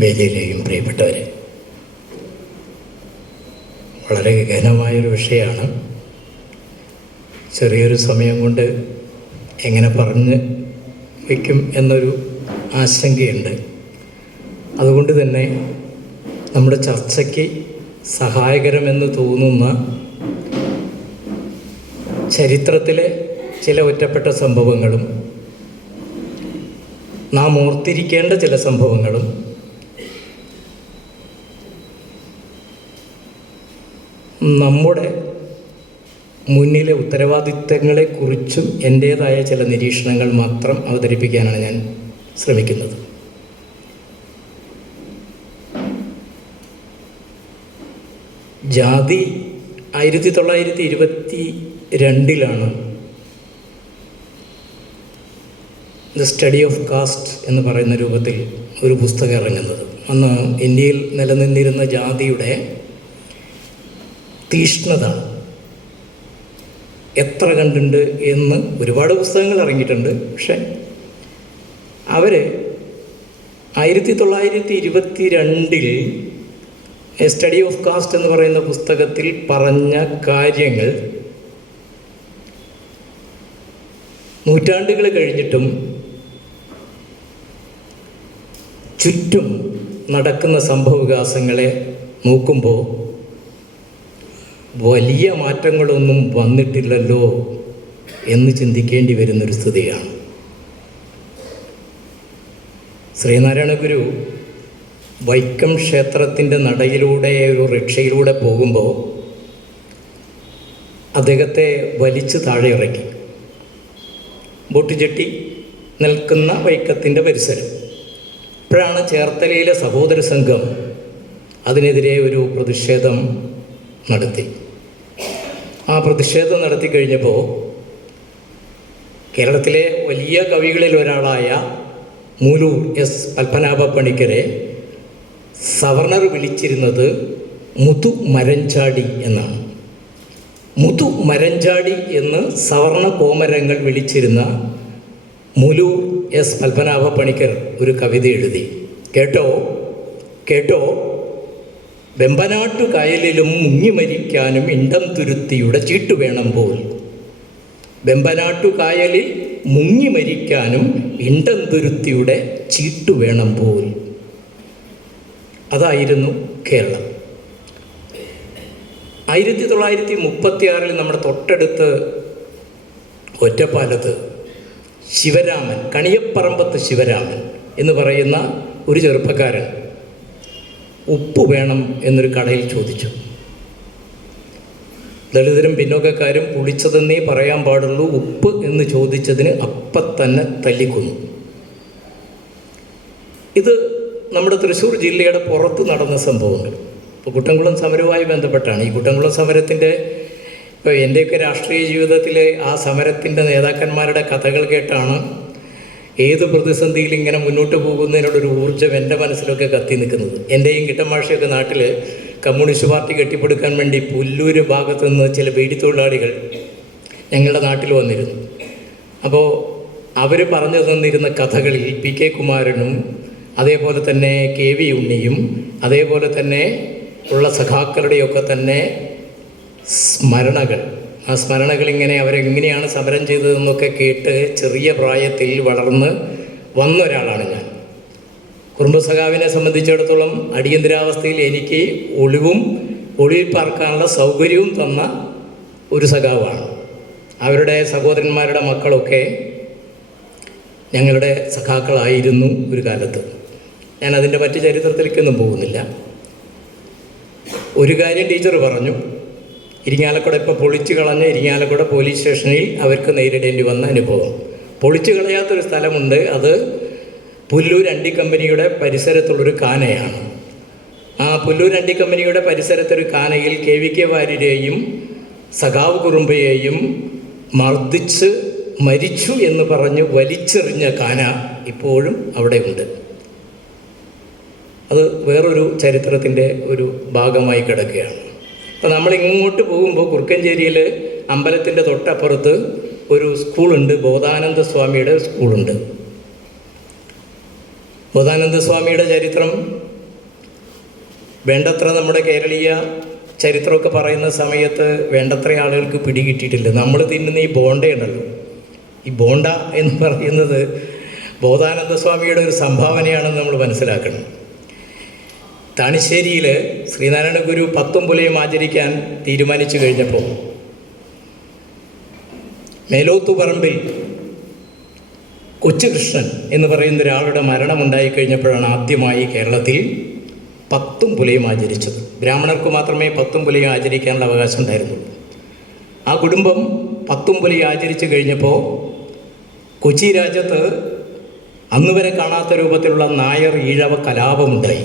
വേദിയിലെയും പ്രിയപ്പെട്ടവരെ, വളരെ ഗഹനമായൊരു വിഷയമാണ്. ചെറിയൊരു സമയം കൊണ്ട് എങ്ങനെ പറഞ്ഞ് വയ്ക്കും എന്നൊരു ആശങ്കയുണ്ട്. അതുകൊണ്ട് തന്നെ നമ്മുടെ ചർച്ചയ്ക്ക് സഹായകരമെന്ന് തോന്നുന്ന ചരിത്രത്തിലെ ചില ഒറ്റപ്പെട്ട സംഭവങ്ങളും നാം ഓർത്തിരിക്കേണ്ട ചില സംഭവങ്ങളും നമ്മുടെ മുന്നിലെ ഉത്തരവാദിത്തങ്ങളെക്കുറിച്ചും എൻ്റേതായ ചില നിരീക്ഷണങ്ങൾ മാത്രം അവതരിപ്പിക്കാനാണ് ഞാൻ ശ്രമിക്കുന്നത്. ജാതി 1922 ദ സ്റ്റഡി ഓഫ് കാസ്റ്റ് എന്ന് പറയുന്ന രൂപത്തിൽ ഒരു പുസ്തകം ഇറങ്ങുന്നത്. അന്ന് ഇന്ത്യയിൽ നിലനിന്നിരുന്ന ജാതിയുടെ തീഷ്ണത എത്ര കണ്ടുണ്ട് എന്ന് ഒരുപാട് പുസ്തകങ്ങൾ ഇറങ്ങിയിട്ടുണ്ട്. പക്ഷെ അവർ 1922 സ്റ്റഡി ഓഫ് കാസ്റ്റ് എന്ന് പറയുന്ന പുസ്തകത്തിൽ പറഞ്ഞ കാര്യങ്ങൾ നൂറ്റാണ്ടുകൾ കഴിഞ്ഞിട്ടും ചുറ്റും നടക്കുന്ന സംഭവവികാസങ്ങളെ നോക്കുമ്പോൾ വലിയ മാറ്റങ്ങളൊന്നും വന്നിട്ടില്ലല്ലോ എന്ന് ചിന്തിക്കേണ്ടി വരുന്നൊരു സ്ഥിതിയാണ്. ശ്രീനാരായണ ഗുരു വൈക്കം ക്ഷേത്രത്തിൻ്റെ നടയിലൂടെ ഒരു റിക്ഷയിലൂടെ പോകുമ്പോൾ അദ്ദേഹത്തെ വലിച്ച് താഴെ ഇറക്കി. ബോട്ടുചെട്ടി നിൽക്കുന്ന വൈക്കത്തിൻ്റെ പരിസരം. ഇപ്പോഴാണ് ചേർത്തലയിലെ സഹോദര സംഘം അതിനെതിരെ ഒരു പ്രതിഷേധം നടത്തി. ആ പ്രതിഷേധം നടത്തി കഴിഞ്ഞപ്പോൾ കേരളത്തിലെ വലിയ കവികളിൽ ഒരാളായ മൂലൂർ എസ് പത്മനാഭ പണിക്കരെ സവർണർ വിളിച്ചിരുന്നത് മുതു മരഞ്ചാടി എന്നാണ്. മുതു മരഞ്ചാടി എന്ന് സവർണ കോമരങ്ങൾ വിളിച്ചിരുന്ന മൂലൂർ എസ് പത്മനാഭ പണിക്കർ ഒരു കവിത എഴുതി. കേട്ടോ കേട്ടോ, വെമ്പനാട്ടു കായലിലും മുങ്ങി മരിക്കാനും ഇണ്ടം തുരുത്തിയുടെ ചീട്ടു വേണം പോൽ. വെമ്പനാട്ടു കായലിൽ മുങ്ങി മരിക്കാനും ഇണ്ടം തുരുത്തിയുടെ ചീട്ടു വേണം പോൽ. അതായിരുന്നു കേരളം. 1936 നമ്മുടെ തൊട്ടടുത്ത് ഒറ്റപ്പാലത്ത് ശിവരാമൻ, കണിയപ്പറമ്പത്ത് ശിവരാമൻ എന്ന് പറയുന്ന ഒരു ചെറുപ്പക്കാരൻ ഉപ്പ് വേണം എന്നൊരു കടയിൽ ചോദിച്ചു. ദളിതരും പിന്നോക്കക്കാരും പുളിച്ചതെന്നേ പറയാൻ പാടുള്ളൂ, ഉപ്പ് എന്ന് ചോദിച്ചതിന് അപ്പം തന്നെ തല്ലിക്കൊന്നു. ഇത് നമ്മുടെ തൃശ്ശൂർ ജില്ലയുടെ പുറത്ത് നടന്ന സംഭവങ്ങൾ. ഇപ്പോൾ കുട്ടംകുളം സമരവുമായി ബന്ധപ്പെട്ടാണ്. ഈ കുട്ടംകുളം സമരത്തിൻ്റെ ഇപ്പോൾ എൻ്റെയൊക്കെ രാഷ്ട്രീയ ജീവിതത്തിലെ ആ സമരത്തിൻ്റെ നേതാക്കന്മാരുടെ കഥകൾ കേട്ടാണ് ഏത് പ്രതിസന്ധിയിൽ ഇങ്ങനെ മുന്നോട്ട് പോകുന്നതിനുള്ളൊരു ഊർജ്ജം എൻ്റെ മനസ്സിലൊക്കെ കത്തി നിൽക്കുന്നത്. എൻ്റെയും കിട്ടമാഷയൊക്കെ നാട്ടിൽ കമ്മ്യൂണിസ്റ്റ് പാർട്ടി കെട്ടിപ്പടുക്കാൻ വേണ്ടി പുല്ലൂർ ഭാഗത്തു നിന്ന് ചില ബീഡി തൊഴിലാളികൾ ഞങ്ങളുടെ നാട്ടിൽ വന്നിരുന്നു. അപ്പോൾ അവർ പറഞ്ഞു തന്നിരുന്ന കഥകളിൽ പി കെ കുമാരനും അതേപോലെ തന്നെ കെ വി ഉണ്ണിയും അതേപോലെ തന്നെ ഉള്ള സഖാക്കളുടെയൊക്കെ തന്നെ സ്മരണകൾ, ആ സ്മരണകൾ ഇങ്ങനെ അവരെങ്ങനെയാണ് സമരം ചെയ്തതെന്നൊക്കെ കേട്ട് ചെറിയ പ്രായത്തിൽ വളർന്ന് വന്ന ഒരാളാണ് ഞാൻ. കുടുംബസഖാവിനെ സംബന്ധിച്ചിടത്തോളം അടിയന്തരാവസ്ഥയിൽ എനിക്ക് ഒളിവിൽ പാർക്കാനുള്ള സൗകര്യവും തന്ന ഒരു സഖാവാണ്. അവരുടെ സഹോദരന്മാരുടെ മക്കളൊക്കെ ഞങ്ങളുടെ സഖാക്കളായിരുന്നു ഒരു കാലത്ത്. ഞാൻ അതിൻ്റെ മറ്റു ചരിത്രത്തിലേക്കൊന്നും പോകുന്നില്ല. ഒരു കാര്യം ടീച്ചർ പറഞ്ഞു, ഇരിങ്ങാലക്കുട ഇപ്പോൾ പൊളിച്ചു കളഞ്ഞ ഇരിങ്ങാലക്കുട പോലീസ് സ്റ്റേഷനിൽ അവർക്ക് നേരിടേണ്ടി വന്ന അനുഭവം. പൊളിച്ചു കളയാത്തൊരു സ്ഥലമുണ്ട്, അത് പുല്ലൂർ അണ്ടിക്കമ്പനിയുടെ പരിസരത്തുള്ളൊരു കാനയാണ്. ആ പുല്ലൂർ അണ്ടിക്കമ്പനിയുടെ പരിസരത്തൊരു കാനയിൽ KVK വാര്യരെയും സഖാവ് കുറുമ്പയെയും മർദ്ദിച്ച് മരിച്ചു എന്ന് പറഞ്ഞ് വലിച്ചെറിഞ്ഞ കാന ഇപ്പോഴും അവിടെ ഉണ്ട്. അത് വേറൊരു ചരിത്രത്തിൻ്റെ ഒരു ഭാഗമായി കിടക്കുകയാണ്. അപ്പോൾ നമ്മൾ ഇങ്ങോട്ട് പോകുമ്പോൾ കുറുക്കഞ്ചേരിയിൽ അമ്പലത്തിൻ്റെ തൊട്ടപ്പുറത്ത് ഒരു സ്കൂളുണ്ട്, ബോധാനന്ദ സ്വാമിയുടെ സ്കൂളുണ്ട്. ബോധാനന്ദ സ്വാമിയുടെ ചരിത്രം വേണ്ടത്ര നമ്മുടെ കേരളീയ ചരിത്രമൊക്കെ പറയുന്ന സമയത്ത് വേണ്ടത്ര ആളുകൾക്ക് പിടികിട്ടിയിട്ടില്ല. നമ്മൾ തിന്നുന്ന ഈ ബോണ്ടയുണ്ടല്ലോ, ഈ ബോണ്ട എന്ന് പറയുന്നത് ബോധാനന്ദ സ്വാമിയുടെ ഒരു സംഭാവനയാണെന്ന് നമ്മൾ മനസ്സിലാക്കണം. താണിശ്ശേരിയിൽ ശ്രീനാരായണ ഗുരു 10 പുലയും ആചരിക്കാൻ തീരുമാനിച്ചു കഴിഞ്ഞപ്പോൾ മേലോത്തുപറമ്പിൽ കൊച്ചുകൃഷ്ണൻ എന്ന് പറയുന്ന ഒരാളുടെ മരണമുണ്ടായി കഴിഞ്ഞപ്പോഴാണ് ആദ്യമായി കേരളത്തിൽ 10 പുലയും ആചരിച്ചത്. ബ്രാഹ്മണർക്ക് മാത്രമേ 10 പുലയും ആചരിക്കാനുള്ള അവകാശം ഉണ്ടായിരുന്നുള്ളൂ. ആ കുടുംബം 10 പുലയും ആചരിച്ചു കഴിഞ്ഞപ്പോൾ കൊച്ചി രാജ്യത്ത് അന്നുവരെ കാണാത്ത രൂപത്തിലുള്ള നായർ ഈഴവ കലാപമുണ്ടായി.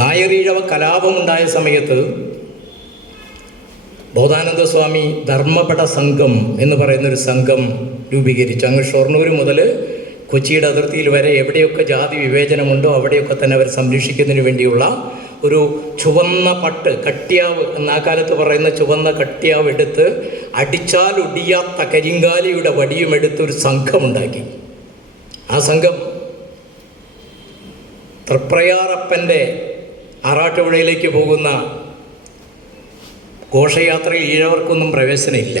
നായർ ഈഴവ കലാപമുണ്ടായ സമയത്ത് ബോധാനന്ദ സ്വാമി ധർമ്മപട സംഘം എന്ന് പറയുന്നൊരു സംഘം രൂപീകരിച്ചു. അങ്ങ് ഷൊർണൂർ മുതൽ കൊച്ചിയുടെ അതിർത്തിയിൽ വരെ എവിടെയൊക്കെ ജാതി വിവേചനമുണ്ടോ അവിടെയൊക്കെ തന്നെ അവർ സംരക്ഷിക്കുന്നതിന് വേണ്ടിയുള്ള ഒരു ചുവന്ന പട്ട്, കട്ടിയാവ് എന്നാ കാലത്ത് പറയുന്ന ചുവന്ന കട്ടിയാവ് എടുത്ത് അടിച്ചാൽ ഒടിയാത്ത കരിങ്കാലിയുടെ വടിയുമെടുത്ത് ഒരു സംഘമുണ്ടാക്കി. ആ സംഘം തൃപ്രയാറപ്പൻ്റെ ആറാട്ടുപുഴയിലേക്ക് പോകുന്ന ഘോഷയാത്രയിൽ ഈഴവർക്കൊന്നും പ്രവേശനമില്ല.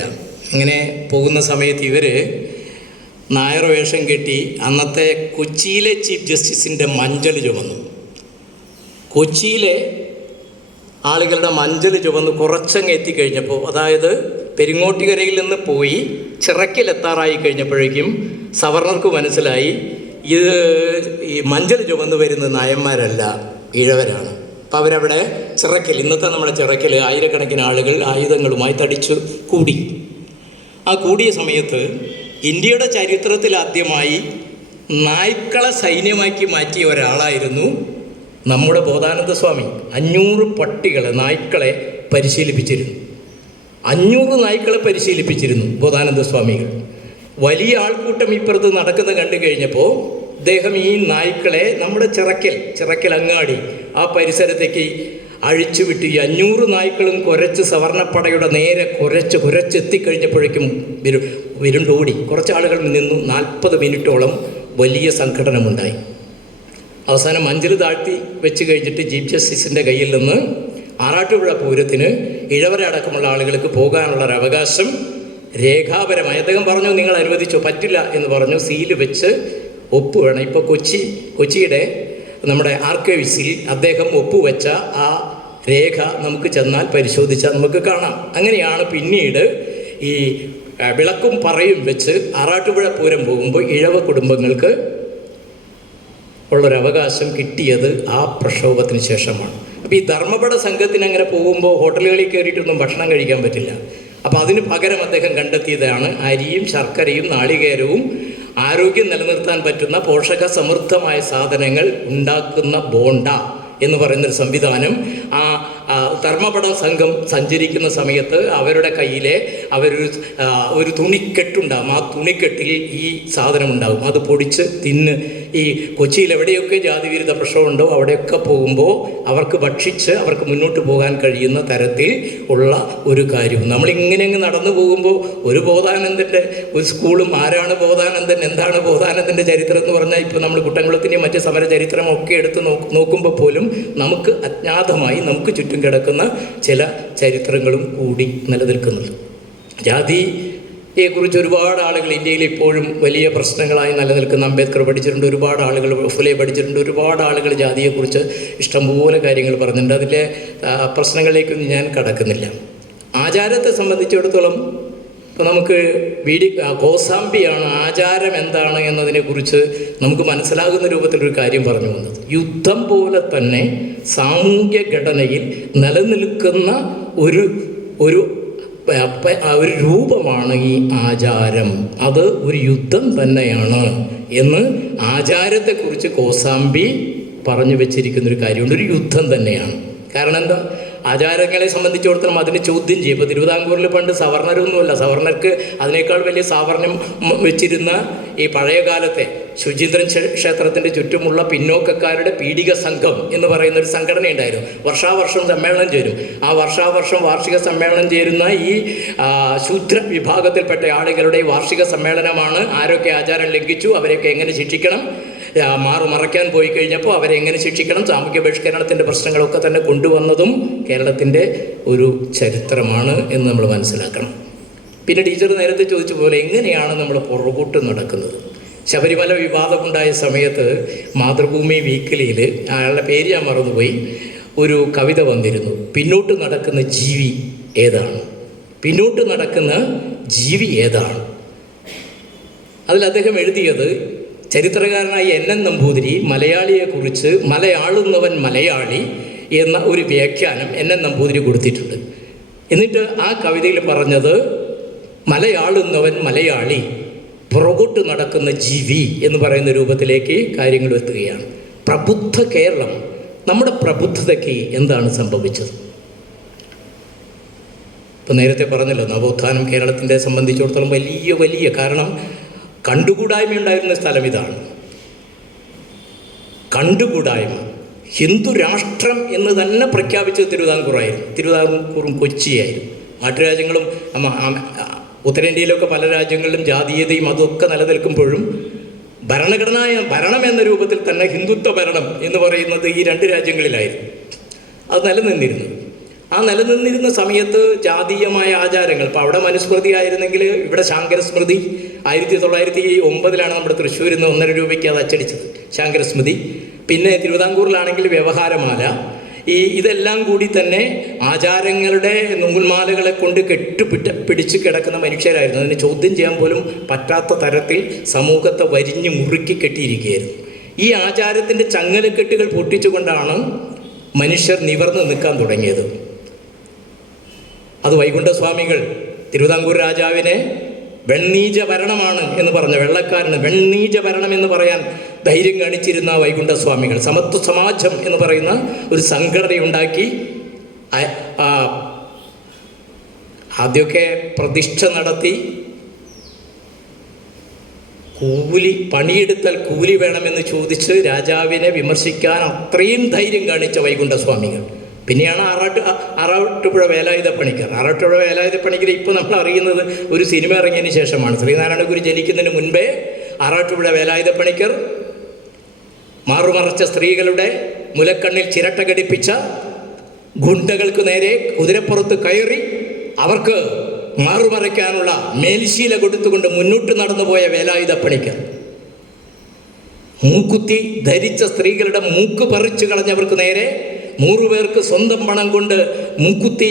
അങ്ങനെ പോകുന്ന സമയത്ത് ഇവർ നായർ വേഷം കെട്ടി അന്നത്തെ കൊച്ചിയിലെ ചീഫ് ജസ്റ്റിസിൻ്റെ മഞ്ചൽ ചുമന്നു. കൊച്ചിയിലെ ആളുകളുടെ മഞ്ചൽ ചുമന്ന് കുറച്ചങ്ങ് എത്തിക്കഴിഞ്ഞപ്പോൾ, അതായത് പെരിങ്ങോട്ടുകരയിൽ നിന്ന് പോയി ചിറക്കിലെത്താറായി കഴിഞ്ഞപ്പോഴേക്കും സവർണർക്ക് മനസ്സിലായി ഇത് ഈ മഞ്ചൽ ചുമന്ന് വരുന്ന നായന്മാരല്ല, ഈഴവരാണ്. അപ്പോൾ അവരവിടെ ചിറക്കൽ, ഇന്നത്തെ നമ്മുടെ ചിറക്കൽ ആയിരക്കണക്കിന് ആളുകൾ ആയുധങ്ങളുമായി തടിച്ചു കൂടി. ആ കൂടിയ സമയത്ത് ഇന്ത്യയുടെ ചരിത്രത്തിൽ ആദ്യമായി നായ്ക്കളെ സൈന്യമാക്കി മാറ്റിയ ഒരാളായിരുന്നു നമ്മുടെ ബോധാനന്ദ സ്വാമി. 500 പട്ടികളെ, നായ്ക്കളെ പരിശീലിപ്പിച്ചിരുന്നു. 500 നായ്ക്കളെ പരിശീലിപ്പിച്ചിരുന്നു ബോധാനന്ദ സ്വാമികൾ. വലിയ ആൾക്കൂട്ടം ഇപ്പുറത്ത് നടക്കുന്നത് കണ്ടു കഴിഞ്ഞപ്പോൾ അദ്ദേഹം ഈ നായ്ക്കളെ നമ്മുടെ ചിറക്കൽ അങ്ങാടി ആ പരിസരത്തേക്ക് അഴിച്ചുവിട്ട് ഈ 500 നായ്ക്കളും കുരച്ച് സവർണപ്പടയുടെ നേരെ കുരച്ചെത്തിക്കഴിഞ്ഞപ്പോഴേക്കും വിരുണ്ടോടി. കുറച്ച് ആളുകൾ നിന്നു. 40 മിനിറ്റോളം വലിയ സംഘടനമുണ്ടായി. അവസാനം മഞ്ചൽ താഴ്ത്തി വെച്ച് കഴിഞ്ഞിട്ട് ചീഫ് ജസ്റ്റിസിൻ്റെ കയ്യിൽ നിന്ന് ആറാട്ടുപുഴ പൂരത്തിന് ഇഴവരടക്കമുള്ള ആളുകൾക്ക് പോകാനുള്ളൊരവകാശം രേഖാപരമായി അദ്ദേഹം പറഞ്ഞു, നിങ്ങൾ അനുവദിച്ചോ? പറ്റില്ല എന്ന് പറഞ്ഞു. സീല് വെച്ച് ഒപ്പ് വേണം. ഇപ്പോൾ കൊച്ചിയുടെ നമ്മുടെ ആർക്കൈവ്സിൽ അദ്ദേഹം ഒപ്പുവെച്ച ആ രേഖ നമുക്ക് ചെന്നാൽ പരിശോധിച്ചാൽ നമുക്ക് കാണാം. അങ്ങനെയാണ് പിന്നീട് ഈ വിളക്കും പറയും വെച്ച് ആറാട്ടുപുഴ പൂരം പോകുമ്പോൾ ഇഴവ കുടുംബങ്ങൾക്ക് ഉള്ളൊരവകാശം കിട്ടിയത് ആ പ്രക്ഷോഭത്തിന് ശേഷമാണ്. അപ്പോൾ ഈ ധർമ്മപട സംഘത്തിന് അങ്ങനെ പോകുമ്പോൾ ഹോട്ടലുകളിൽ കയറിയിട്ടൊന്നും ഭക്ഷണം കഴിക്കാൻ പറ്റില്ല. അപ്പോൾ അതിന് പകരം അദ്ദേഹം കണ്ടെത്തിയതാണ് അരിയും ശർക്കരയും നാളികേരവും ആരോഗ്യം നിലനിർത്താൻ പറ്റുന്ന പോഷക സമൃദ്ധമായ സാധനങ്ങൾ ഉണ്ടാക്കുന്ന ബോണ്ട എന്ന് പറയുന്നൊരു സംവിധാനം. ആ ധർമ്മപട സംഘം സഞ്ചരിക്കുന്ന സമയത്ത് അവരുടെ കയ്യിലെ ഒരു തുണിക്കെട്ടുണ്ടാകും. ആ തുണിക്കെട്ടിൽ ഈ സാധനം ഉണ്ടാകും. അത് പൊടിച്ച് തിന്ന് ഈ കൊച്ചിയിൽ എവിടെയൊക്കെ ജാതിവിരുദ്ധ പ്രശ്നമുണ്ടോ അവിടെയൊക്കെ പോകുമ്പോൾ അവർക്ക് ഭക്ഷിച്ച് അവർക്ക് മുന്നോട്ട് പോകാൻ കഴിയുന്ന തരത്തിൽ ഉള്ള ഒരു കാര്യം. നമ്മളിങ്ങനെ നടന്നു പോകുമ്പോൾ ഒരു ബോധാനന്ദൻ്റെ ഒരു സ്കൂളും, ആരാണ് ബോധാനന്ദൻ, എന്താണ് ബോധാനന്ദൻ്റെ ചരിത്രം എന്ന് പറഞ്ഞാൽ ഇപ്പോൾ നമ്മൾ കുട്ടംകുളത്തിൻ്റെയും മറ്റ് സമര ചരിത്രമൊക്കെ എടുത്ത് നോക്കുമ്പോൾ പോലും നമുക്ക് അജ്ഞാതമായി നമുക്ക് ചുറ്റും കിടക്കുന്ന ചില ചരിത്രങ്ങളും കൂടി നിലനിൽക്കുന്നുണ്ട്. ജാതിയെക്കുറിച്ച് ഒരുപാട് ആളുകൾ ഇന്ത്യയിൽ ഇപ്പോഴും വലിയ പ്രശ്നങ്ങളായി നിലനിൽക്കുന്ന, അംബേദ്കർ പഠിച്ചിട്ടുണ്ട്, ഒരുപാട് ആളുകൾ ഫുലെ പഠിച്ചിട്ടുണ്ട്, ഒരുപാട് ആളുകൾ ജാതിയെക്കുറിച്ച് ഇഷ്ടംപോലെ കാര്യങ്ങൾ പറഞ്ഞിട്ടുണ്ട്. അതിലെ പ്രശ്നങ്ങളിലേക്കൊന്നും ഞാൻ കടക്കുന്നില്ല. ആചാരത്തെ സംബന്ധിച്ചിടത്തോളം ഇപ്പോൾ നമുക്ക് കോസാംബിയാണ് ആചാരം എന്താണ് എന്നതിനെക്കുറിച്ച് നമുക്ക് മനസ്സിലാകുന്ന രൂപത്തിലൊരു കാര്യം പറഞ്ഞു വന്നത്. യുദ്ധം പോലെ തന്നെ സാമൂഹ്യ ഘടനയിൽ നിലനിൽക്കുന്ന ഒരു രൂപമാണ് ഈ ആചാരം. അത് ഒരു യുദ്ധം തന്നെയാണ് എന്ന് ആചാരത്തെക്കുറിച്ച് കോസാംബി പറഞ്ഞു വെച്ചിരിക്കുന്നൊരു കാര്യമുണ്ട്. ഒരു യുദ്ധം തന്നെയാണ്. കാരണം എന്താ? ആചാരങ്ങളെ സംബന്ധിച്ചിടത്തോളം അതിന് ചോദ്യം ചെയ്യും. ഇപ്പോൾ തിരുവിതാംകൂറിൽ പണ്ട് സവർണരൊന്നുമല്ല, സവർണർക്ക് അതിനേക്കാൾ വലിയ സാവർണ്യം വെച്ചിരുന്ന ഈ പഴയ കാലത്തെ ശുചീന്ദ്രൻ ക്ഷേത്രത്തിൻ്റെ ചുറ്റുമുള്ള പിന്നോക്കക്കാരുടെ പീഡിക സംഘം എന്ന് പറയുന്ന ഒരു സംഘടന ഉണ്ടായിരുന്നു. വർഷാവർഷം സമ്മേളനം ചേരും. ആ വർഷാവർഷം വാർഷിക സമ്മേളനം ചേരുന്ന ഈ ശൂദ്ര വിഭാഗത്തിൽപ്പെട്ട ആളുകളുടെ വാർഷിക സമ്മേളനമാണ് ആരൊക്കെ ആചാരം ലംഘിച്ചു അവരെയൊക്കെ എങ്ങനെ ശിക്ഷിക്കണം, മറയ്ക്കാൻ പോയി കഴിഞ്ഞപ്പോൾ അവരെ എങ്ങനെ ശിക്ഷിക്കണം, സാമൂഹ്യ ബഹിഷ്കരണത്തിൻ്റെ പ്രശ്നങ്ങളൊക്കെ തന്നെ കൊണ്ടുവന്നതും കേരളത്തിൻ്റെ ഒരു ചരിത്രമാണ് എന്ന് നമ്മൾ മനസ്സിലാക്കണം. പിന്നെ ടീച്ചർ നേരത്തെ ചോദിച്ച പോലെ എങ്ങനെയാണ് നമ്മൾ പുറകോട്ട് നടക്കുന്നത്? ശബരിമല വിവാദമുണ്ടായ സമയത്ത് മാതൃഭൂമി വീക്കിലിയിൽ, അയാളുടെ പേര് ഞാൻ മറന്നുപോയി, ഒരു കവിത വന്നിരുന്നു. പിന്നോട്ട് നടക്കുന്ന ജീവി ഏതാണ്, പിന്നോട്ട് നടക്കുന്ന ജീവി ഏതാണ്? അതിൽ അദ്ദേഹം എഴുതിയത്, ചരിത്രകാരനായ NN നമ്പൂതിരി മലയാളിയെക്കുറിച്ച് മലയാളുന്നവൻ മലയാളി എന്ന ഒരു വ്യാഖ്യാനം NN നമ്പൂതിരി കൊടുത്തിട്ടുണ്ട്. എന്നിട്ട് ആ കവിതയിൽ പറഞ്ഞത് മലയാളുന്നവൻ മലയാളി, പുറകോട്ട് നടക്കുന്ന ജീവി എന്ന് പറയുന്ന രൂപത്തിലേക്ക് കാര്യങ്ങൾ എത്തുകയാണ്. പ്രബുദ്ധ കേരളം, നമ്മുടെ പ്രബുദ്ധതയ്ക്ക് എന്താണ് സംഭവിച്ചത്? ഇപ്പം നേരത്തെ പറഞ്ഞല്ലോ, നവോത്ഥാനം കേരളത്തിൻ്റെ സംബന്ധിച്ചിടത്തോളം വലിയ കാരണം കണ്ടുകൂടായ്മയുണ്ടായിരുന്ന സ്ഥലം ഇതാണ്. കണ്ടുകൂടായ്മ. ഹിന്ദു രാഷ്ട്രം എന്ന് തന്നെ പ്രഖ്യാപിച്ചത് തിരുവിതാംകൂറായിരുന്നു. തിരുവിതാംകൂറും കൊച്ചിയായിരുന്നു. മറ്റു രാജ്യങ്ങളും ഉത്തരേന്ത്യയിലൊക്കെ പല രാജ്യങ്ങളിലും ജാതീയതയും അതൊക്കെ നിലനിൽക്കുമ്പോഴും ഭരണം എന്ന രൂപത്തിൽ തന്നെ ഹിന്ദുത്വ ഭരണം എന്ന് പറയുന്നത് ഈ രണ്ട് രാജ്യങ്ങളിലായിരുന്നു അത് നിലനിന്നിരുന്നത്. ആ നിലനിന്നിരുന്ന സമയത്ത് ജാതീയമായ ആചാരങ്ങൾ, ഇപ്പോൾ അവിടെ മനുസ്മൃതി ആയിരുന്നെങ്കിൽ ഇവിടെ ശാങ്കരസ്മൃതി 1909 നമ്മുടെ തൃശ്ശൂരിൽ നിന്ന് 1.5 രൂപയ്ക്ക് അത് അച്ചടിച്ചത്, ശാങ്കരസ്മൃതി. പിന്നെ തിരുവിതാംകൂറിലാണെങ്കിൽ വ്യവഹാരമാല. ഇതെല്ലാം കൂടി തന്നെ ആചാരങ്ങളുടെ നൂൽമാലകളെ കൊണ്ട് പിടിച്ച് കിടക്കുന്ന മനുഷ്യരായിരുന്നു. അതിനെ ചോദ്യം ചെയ്യാൻ പോലും പറ്റാത്ത തരത്തിൽ സമൂഹത്തെ വരിഞ്ഞ് മുറുക്കി കെട്ടിയിരിക്കുകയായിരുന്നു. ഈ ആചാരത്തിൻ്റെ ചങ്ങലക്കെട്ടുകൾ പൊട്ടിച്ചുകൊണ്ടാണ് മനുഷ്യർ നിവർന്ന് നിൽക്കാൻ തുടങ്ങിയത്. അത് വൈകുണ്ഠസ്വാമികൾ തിരുവിതാംകൂർ രാജാവിനെ വെണ്ണീജ ഭരണമാണ് എന്ന് പറഞ്ഞ വെള്ളക്കാരന് വെണ്ണീജ ഭരണം എന്ന് പറയാൻ ധൈര്യം കാണിച്ചിരുന്ന വൈകുണ്ഠസ്വാമികൾ സമത്വ സമാജം എന്ന് പറയുന്ന ഒരു സംഘടനയുണ്ടാക്കി ആദ്യമൊക്കെ പ്രതിഷ്ഠ നടത്തി പണിയെടുത്താൽ കൂലി വേണമെന്ന് ചോദിച്ച് രാജാവിനെ വിമർശിക്കാൻ അത്രയും ധൈര്യം കാണിച്ച വൈകുണ്ഠസ്വാമികൾ. പിന്നെയാണ് ആറാട്ടുപുഴ വേലായുധ പണിക്കർ. ആറാട്ടുപുഴ വേലായുധ പണിക്കർ ഇപ്പോൾ നമ്മൾ അറിയുന്നത് ഒരു സിനിമ ഇറങ്ങിയതിന് ശേഷമാണ്. ശ്രീനാരായണ ഗുരു ജനിക്കുന്നതിന് മുൻപേ ആറാട്ടുപുഴ വേലായുധ പണിക്കർ മാറുമറച്ച സ്ത്രീകളുടെ മുലക്കണ്ണിൽ ചിരട്ട ഘടിപ്പിച്ച ഗുണ്ടകൾക്ക് നേരെ കുതിരപ്പുറത്ത് കയറി അവർക്ക് മാറുമറയ്ക്കാനുള്ള മേൽശീല കൊടുത്തുകൊണ്ട് മുന്നോട്ട് നടന്നുപോയ വേലായുധ പണിക്കർ. മൂക്കുത്തി ധരിച്ച സ്ത്രീകളുടെ മൂക്ക് പറിച്ചു കളഞ്ഞവർക്ക് നേരെ 100 പേർക്ക് സ്വന്തം പണം കൊണ്ട് മൂക്കുത്തി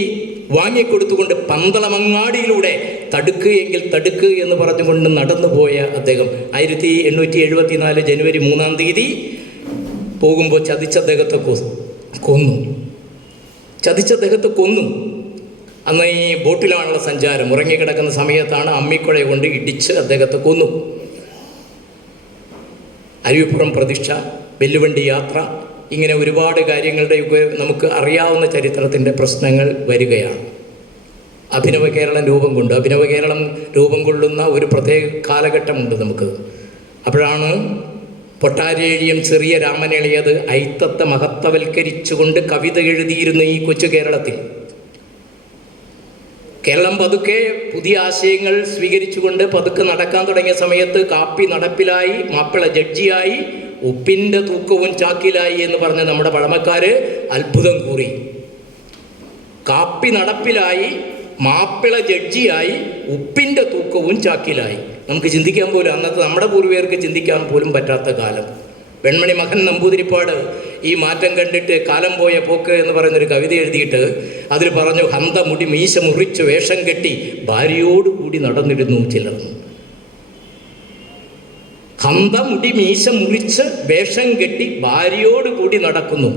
വാങ്ങിക്കൊടുത്തുകൊണ്ട് പന്തളമങ്ങാടിയിലൂടെ തടുക്കുകയെങ്കിൽ തടുക്ക് എന്ന് പറഞ്ഞുകൊണ്ട് നടന്നുപോയ അദ്ദേഹം 1874 ജനുവരി 3-ാം തീയതി പോകുമ്പോൾ ചതിച്ചദ്ദേഹത്തെ കൊന്നു. അന്ന് ഈ ബോട്ടിലാണുള്ള സഞ്ചാരം. ഉറങ്ങിക്കിടക്കുന്ന സമയത്താണ് അമ്മിക്കുഴ കൊണ്ട് ഇടിച്ച് അദ്ദേഹത്തെ കൊന്നു. അരുവിപ്പുറം പ്രതിഷ്ഠ, വെല്ലുവണ്ടി യാത്ര, ഇങ്ങനെ ഒരുപാട് കാര്യങ്ങളുടെ നമുക്ക് അറിയാവുന്ന ചരിത്രത്തിൻ്റെ പ്രശ്നങ്ങൾ വരികയാണ്. അഭിനവ കേരളം രൂപം കൊണ്ട് അഭിനവ കേരളം രൂപം കൊള്ളുന്ന ഒരു പ്രത്യേക കാലഘട്ടമുണ്ട് നമുക്ക്. അപ്പോഴാണ് പൊട്ടാരേഴിയും ചെറിയ രാമനെളിയത് ഐത്തത്തെ മഹത്വവൽക്കരിച്ചുകൊണ്ട് കവിത എഴുതിയിരുന്ന ഈ കൊച്ചു കേരളത്തിൽ കേരളം പതുക്കെ പുതിയ ആശയങ്ങൾ സ്വീകരിച്ചുകൊണ്ട് പതുക്കെ നടക്കാൻ തുടങ്ങിയ സമയത്ത് കാപ്പി നടപ്പിലായി, മാപ്പിള ജഡ്ജിയായി, ഉപ്പിൻ്റെ തൂക്കവും ചാക്കിലായി എന്ന് പറഞ്ഞ് നമ്മുടെ പഴമക്കാർ അത്ഭുതം കൂറി. കാപ്പി നടപ്പിലായി, മാപ്പിള ജഡ്ജിയായി, ഉപ്പിൻ്റെ തൂക്കവും ചാക്കിലായി. നമുക്ക് ചിന്തിക്കാൻ പോലും, അന്നത്തെ നമ്മുടെ പൂർവികർക്ക് ചിന്തിക്കാൻ പോലും പറ്റാത്ത കാലം. വെൺമണി മകൻ നമ്പൂതിരിപ്പാട് ഈ മാറ്റം കണ്ടിട്ട് കാലം പോയ പോക്ക് എന്ന് പറയുന്നൊരു കവിത എഴുതിയിട്ട് അതിൽ പറഞ്ഞു, ഹന്ത മുടി മീശ മുറിച്ച് വേഷം കെട്ടി ഭാര്യയോടുകൂടി നടന്നിരുന്നു ചിലർ. ഹന്ത മുടി മീശ മുറിച്ച് വേഷം കെട്ടി ഭാര്യയോടുകൂടി നടക്കുന്നു.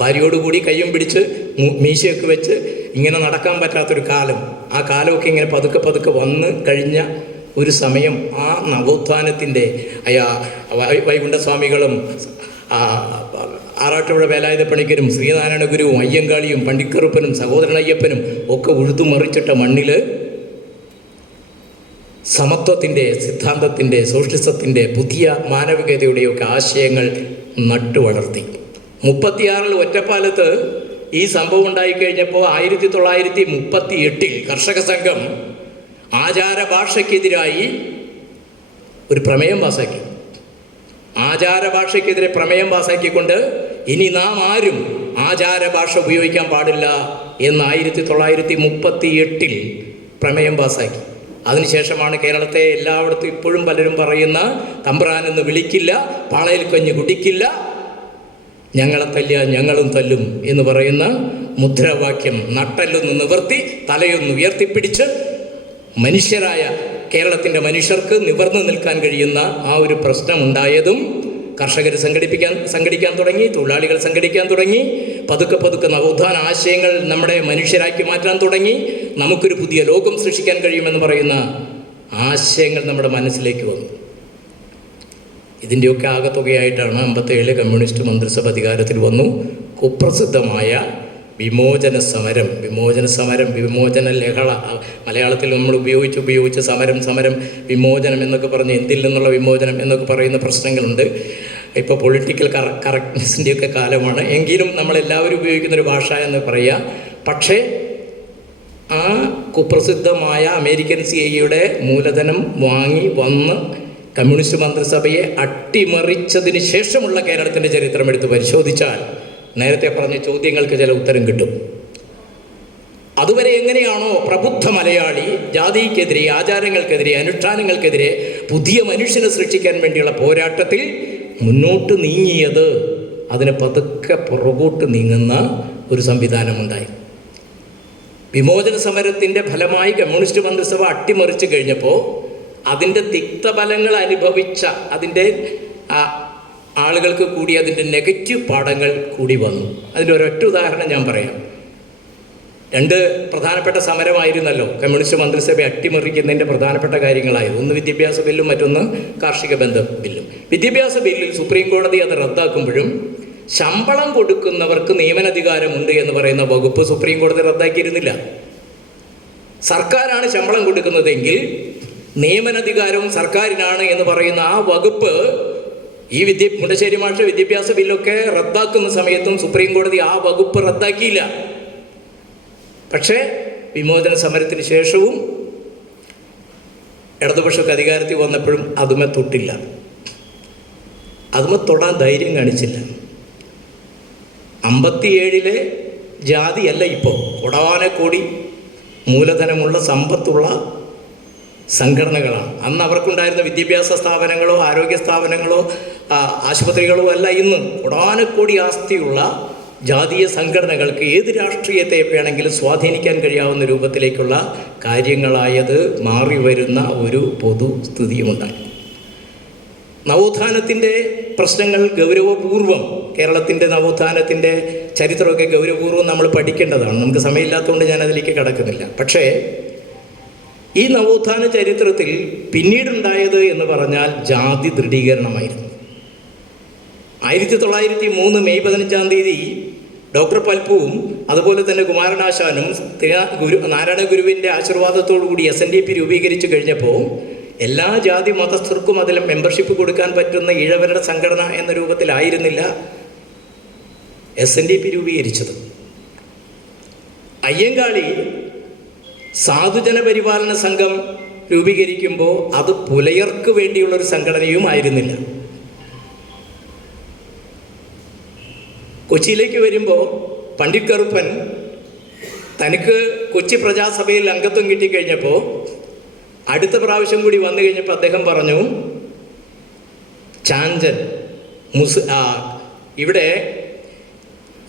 ഭാര്യയോടുകൂടി കയ്യും പിടിച്ച് മീശയൊക്കെ വെച്ച് ഇങ്ങനെ നടക്കാൻ പറ്റാത്തൊരു കാലം. ആ കാലമൊക്കെ ഇങ്ങനെ പതുക്കെ പതുക്കെ വന്ന് കഴിഞ്ഞ ഒരു സമയം. ആ നവോത്ഥാനത്തിൻ്റെ വൈകുണ്ഠസ്വാമികളും ആറാട്ടുപുഴ വേലായുധ പണിക്കരും ശ്രീനാരായണ ഗുരുവും അയ്യങ്കാളിയും പണ്ടിക്കറുപ്പനും സഹോദരൻ അയ്യപ്പനും ഒക്കെ ഉഴുതുമറിച്ചിട്ട മണ്ണിൽ സമത്വത്തിൻ്റെ, സിദ്ധാന്തത്തിൻ്റെ, സോഷ്യലിസത്തിൻ്റെ, പുതിയ മാനവികതയുടെയൊക്കെ ആശയങ്ങൾ നട്ടുവളർത്തി. 36 ഒറ്റപ്പാലത്ത് ഈ സംഭവം ഉണ്ടായിക്കഴിഞ്ഞപ്പോൾ 1938 കർഷക സംഘം ആചാരഭാഷയ്ക്കെതിരായി ഒരു പ്രമേയം പാസാക്കി. ആചാരഭാഷയ്ക്കെതിരെ പ്രമേയം പാസാക്കിക്കൊണ്ട് ഇനി നാം ആരും ആചാരഭാഷ ഉപയോഗിക്കാൻ പാടില്ല എന്ന് 1938 പ്രമേയം പാസാക്കി. അതിനുശേഷമാണ് കേരളത്തെ എല്ലായിടത്തും ഇപ്പോഴും പലരും പറയുന്ന തമ്പ്രാനെന്ന് വിളിക്കില്ല, പാളയിൽ കഞ്ഞി കുടിക്കില്ല, ഞങ്ങളെ തല്ലിയ ഞങ്ങളും തല്ലും എന്ന് പറയുന്ന മുദ്രാവാക്യം നട്ടല്ലൊന്ന് നിവർത്തി തലയൊന്ന് ഉയർത്തിപ്പിടിച്ച് മനുഷ്യരായ കേരളത്തിൻ്റെ മനുഷ്യർക്ക് നിവർന്നു നിൽക്കാൻ കഴിയുന്ന ആ ഒരു പ്രശ്നം ഉണ്ടായതും കർഷകർ സംഘടിക്കാൻ തുടങ്ങി, തൊഴിലാളികൾ സംഘടിക്കാൻ തുടങ്ങി, പതുക്കെ നവോത്ഥാന ആശയങ്ങൾ നമ്മുടെ മനുഷ്യരാക്കി മാറ്റാൻ തുടങ്ങി, നമുക്കൊരു പുതിയ ലോകം സൃഷ്ടിക്കാൻ കഴിയുമെന്ന് പറയുന്ന ആശയങ്ങൾ നമ്മുടെ മനസ്സിലേക്ക് വന്നു. ഇതിൻ്റെയൊക്കെ ആകത്തുകയായിട്ടാണ് 57 കമ്മ്യൂണിസ്റ്റ് മന്ത്രിസഭ അധികാരത്തിൽ വന്നു. കുപ്രസിദ്ധമായ വിമോചന സമരം, വിമോചന ലഹള, മലയാളത്തിൽ നമ്മൾ ഉപയോഗിച്ച സമരം വിമോചനം എന്നൊക്കെ പറഞ്ഞ് എന്തിൽ നിന്നുള്ള വിമോചനം എന്നൊക്കെ പറയുന്ന പ്രശ്നങ്ങളുണ്ട്. ഇപ്പോൾ പൊളിറ്റിക്കൽ കറക്റ്റ്നെസ്സിൻ്റെയൊക്കെ കാലമാണ്. എങ്കിലും നമ്മളെല്ലാവരും ഉപയോഗിക്കുന്നൊരു ഭാഷ എന്ന് പറയുക. പക്ഷേ ആ കുപ്രസിദ്ധമായ അമേരിക്കൻ CIA മൂലധനം വാങ്ങി വന്ന് കമ്മ്യൂണിസ്റ്റ് മന്ത്രിസഭയെ അട്ടിമറിച്ചതിന് ശേഷമുള്ള കേരളത്തിൻ്റെ ചരിത്രം എടുത്ത് പരിശോധിച്ചാൽ നേരത്തെ പറഞ്ഞ ചോദ്യങ്ങൾക്ക് ചില ഉത്തരം കിട്ടും. അതുവരെ എങ്ങനെയാണോ പ്രബുദ്ധ മലയാളി ജാതിക്കെതിരെ, ആചാരങ്ങൾക്കെതിരെ, അനുഷ്ഠാനങ്ങൾക്കെതിരെ പുതിയ മനുഷ്യനെ സൃഷ്ടിക്കാൻ വേണ്ടിയുള്ള പോരാട്ടത്തിൽ മുന്നോട്ട് നീങ്ങിയത്, അതിന് പതുക്കെ പുറകോട്ട് നീങ്ങുന്ന ഒരു സംവിധാനമുണ്ടായി. വിമോചന സമരത്തിൻ്റെ ഫലമായി കമ്മ്യൂണിസ്റ്റ് മന്ത്രിസഭ അട്ടിമറിച്ച് കഴിഞ്ഞപ്പോൾ അതിൻ്റെ തിക്തഫലങ്ങൾ അനുഭവിച്ച അതിൻ്റെ ആളുകൾക്ക് കൂടി അതിൻ്റെ നെഗറ്റീവ് പാഠങ്ങൾ കൂടി വന്നു. അതിൻ്റെ ഒരൊറ്റ ഉദാഹരണം ഞാൻ പറയാം. 2 പ്രധാനപ്പെട്ട സമരമായിരുന്നല്ലോ കമ്മ്യൂണിസ്റ്റ് മന്ത്രിസഭ അട്ടിമറിക്കുന്നതിൻ്റെ പ്രധാനപ്പെട്ട കാര്യങ്ങളായത്. ഒന്ന് വിദ്യാഭ്യാസ ബില്ലും മറ്റൊന്ന് കാർഷിക ബന്ധ ബില്ലും. വിദ്യാഭ്യാസ ബില്ലിൽ സുപ്രീം കോടതി അത് റദ്ദാക്കുമ്പോഴും ശമ്പളം കൊടുക്കുന്നവർക്ക് നിയമനാധികാരമുണ്ട് എന്ന് പറയുന്ന വകുപ്പ് സുപ്രീം കോടതി റദ്ദാക്കിയിരുന്നില്ല. സർക്കാരാണ് ശമ്പളം കൊടുക്കുന്നതെങ്കിൽ നിയമനാധികാരവും സർക്കാരിനാണ് എന്ന് പറയുന്ന ആ വകുപ്പ് ഈ മുണ്ടശ്ശേരി മാഷ വിദ്യാഭ്യാസ ബില്ലൊക്കെ റദ്ദാക്കുന്ന സമയത്തും സുപ്രീം കോടതി ആ വകുപ്പ് റദ്ദാക്കിയില്ല. പക്ഷേ വിമോചന സമരത്തിന് ശേഷവും ഇടതുപക്ഷമൊക്കെ അധികാരത്തിൽ വന്നപ്പോഴും അതുമേ തൊട്ടില്ല, അതുമേ തൊടാൻ ധൈര്യം കാണിച്ചില്ല. 57 ജാതിയല്ല ഇപ്പോൾ, കൊടാനക്കോടി മൂലധനമുള്ള സമ്പത്തുള്ള സംഘടനകളാണ്. അന്ന് അവർക്കുണ്ടായിരുന്ന വിദ്യാഭ്യാസ സ്ഥാപനങ്ങളോ ആരോഗ്യ സ്ഥാപനങ്ങളോ ആശുപത്രികളോ അല്ല. ഇന്ന് കൊടാനക്കോടി ആസ്തിയുള്ള ജാതീയ സംഘടനകൾക്ക് ഏത് രാഷ്ട്രീയത്തെ വേണമെങ്കിലും സ്വാധീനിക്കാൻ കഴിയാവുന്ന രൂപത്തിലേക്കുള്ള കാര്യങ്ങളായത് മാറി വരുന്ന ഒരു പൊതുസ്ഥിതിയുമുണ്ടായി. നവോത്ഥാനത്തിൻ്റെ പ്രശ്നങ്ങൾ ഗൗരവപൂർവം, കേരളത്തിൻ്റെ നവോത്ഥാനത്തിൻ്റെ ചരിത്രമൊക്കെ ഗൗരവപൂർവ്വം നമ്മൾ പഠിക്കേണ്ടതാണ്. നമുക്ക് സമയമില്ലാത്തതുകൊണ്ട് ഞാൻ അതിലേക്ക് കടക്കുന്നില്ല. പക്ഷേ ഈ നവോത്ഥാന ചരിത്രത്തിൽ പിന്നീടുണ്ടായത് എന്ന് പറഞ്ഞാൽ ജാതി ദൃഢീകരണമായിരുന്നു. 1903 മെയ് 15 ഡോക്ടർ പൽപ്പുവും അതുപോലെ തന്നെ കുമാരനാശാനും നാരായണ ഗുരുവിൻ്റെ ആശീർവാദത്തോടു കൂടി SNDP രൂപീകരിച്ചു കഴിഞ്ഞപ്പോൾ എല്ലാ ജാതി മതസ്ഥർക്കും അതിൽ മെമ്പർഷിപ്പ് കൊടുക്കാൻ പറ്റുന്ന ഈഴവരുടെ സംഘടന എന്ന രൂപത്തിലായിരുന്നില്ല SNDP രൂപീകരിച്ചത്. അയ്യങ്കാളി സാധുജന പരിപാലന സംഘം രൂപീകരിക്കുമ്പോൾ അത് പുലയർക്ക് വേണ്ടിയുള്ളൊരു സംഘടനയും ആയിരുന്നില്ല. കൊച്ചിയിലേക്ക് വരുമ്പോൾ പണ്ഡിറ്റ് കറുപ്പൻ തനിക്ക് കൊച്ചി പ്രജാസഭയിൽ അംഗത്വം കിട്ടിക്കഴിഞ്ഞപ്പോൾ അടുത്ത പ്രാവശ്യം കൂടി വന്നു കഴിഞ്ഞപ്പോൾ അദ്ദേഹം പറഞ്ഞു, ചാഞ്ചൻ ഇവിടെ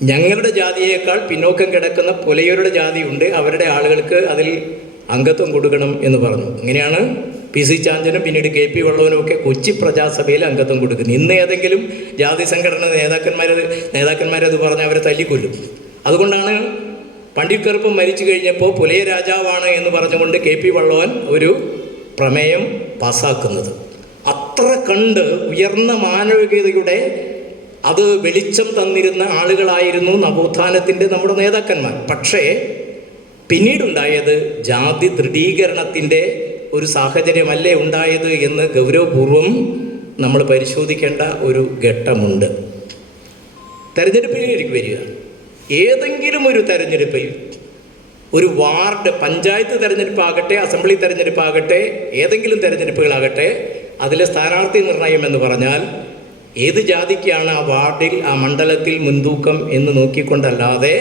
ഞങ്ങളുടെ ജാതിയേക്കാൾ പിന്നോക്കം കിടക്കുന്ന പുലയരുടെ ജാതിയുണ്ട്, അവരുടെ ആളുകൾക്ക് അതിൽ അംഗത്വം കൊടുക്കണം എന്ന് പറഞ്ഞു. അങ്ങനെയാണ് PC ചാഞ്ചനും പിന്നീട് KP വള്ളവനും ഒക്കെ കൊച്ചി പ്രജാസഭയിൽ അംഗത്വം കൊടുക്കുന്നത്. ഇന്ന് ഏതെങ്കിലും ജാതി സംഘടന നേതാക്കന്മാരത് പറഞ്ഞ് അവരെ തല്ലിക്കൊല്ലും. അതുകൊണ്ടാണ് പണ്ഡിറ്റ് കറുപ്പൻ മരിച്ചു കഴിഞ്ഞപ്പോൾ പുലയ രാജാവാണ് എന്ന് പറഞ്ഞുകൊണ്ട് KP വള്ളവൻ ഒരു പ്രമേയം പാസ്സാക്കുന്നത്. അത്ര കണ്ട് ഉയർന്ന മാനവികതയുടെ അത് വെളിച്ചം തന്നിരുന്ന ആളുകളായിരുന്നു നവോത്ഥാനത്തിൻ്റെ നമ്മുടെ നേതാക്കന്മാർ. പക്ഷേ പിന്നീടുണ്ടായത് ജാതി ദൃഢീകരണത്തിൻ്റെ ഒരു സാഹചര്യമല്ലേ ഉണ്ടായത് എന്ന് ഗൗരവപൂർവം നമ്മൾ പരിശോധിക്കേണ്ട ഒരു ഘട്ടമുണ്ട്. തെരഞ്ഞെടുപ്പിലേക്ക് വരിക, ഏതെങ്കിലും ഒരു തെരഞ്ഞെടുപ്പിൽ, ഒരു വാർഡ് പഞ്ചായത്ത് തെരഞ്ഞെടുപ്പാകട്ടെ, അസംബ്ലി തെരഞ്ഞെടുപ്പാകട്ടെ, ഏതെങ്കിലും തെരഞ്ഞെടുപ്പുകളാകട്ടെ, അതിലെ സ്ഥാനാർത്ഥി നിർണയം എന്ന് പറഞ്ഞാൽ ഏത് ജാതിക്കാണ് ആ വാർഡിൽ, ആ മണ്ഡലത്തിൽ മുൻതൂക്കം എന്ന് നോക്കിക്കൊണ്ടല്ലാതെ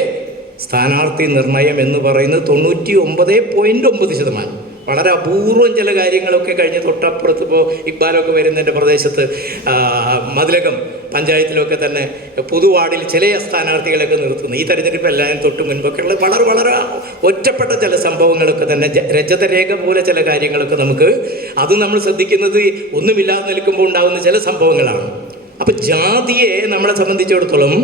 സ്ഥാനാർത്ഥി നിർണയം എന്ന് പറയുന്നത് 99.9%. വളരെ അപൂർവം ചില കാര്യങ്ങളൊക്കെ കഴിഞ്ഞ് തൊട്ടപ്പുറത്ത് ഇപ്പോൾ ഇക്ബാലൊക്കെ വരുന്നതിൻ്റെ പ്രദേശത്ത് മതിലകം പഞ്ചായത്തിലൊക്കെ തന്നെ പൊതുവാർഡിൽ ചില സ്ഥാനാർത്ഥികളൊക്കെ നിർത്തുന്നു. ഈ തെരഞ്ഞെടുപ്പ് എല്ലാവരും തൊട്ട് മുൻപൊക്കെ ഉള്ള വളരെ വളരെ ഒറ്റപ്പെട്ട ചില സംഭവങ്ങളൊക്കെ തന്നെ, രജതരേഖ പോലെ ചില കാര്യങ്ങളൊക്കെ നമുക്ക് അത് നമ്മൾ ശ്രദ്ധിക്കുന്നത് ഒന്നുമില്ലാതെ നിൽക്കുമ്പോൾ ഉണ്ടാകുന്ന ചില സംഭവങ്ങളാണ്. അപ്പം ജാതിയെ നമ്മളെ സംബന്ധിച്ചിടത്തോളം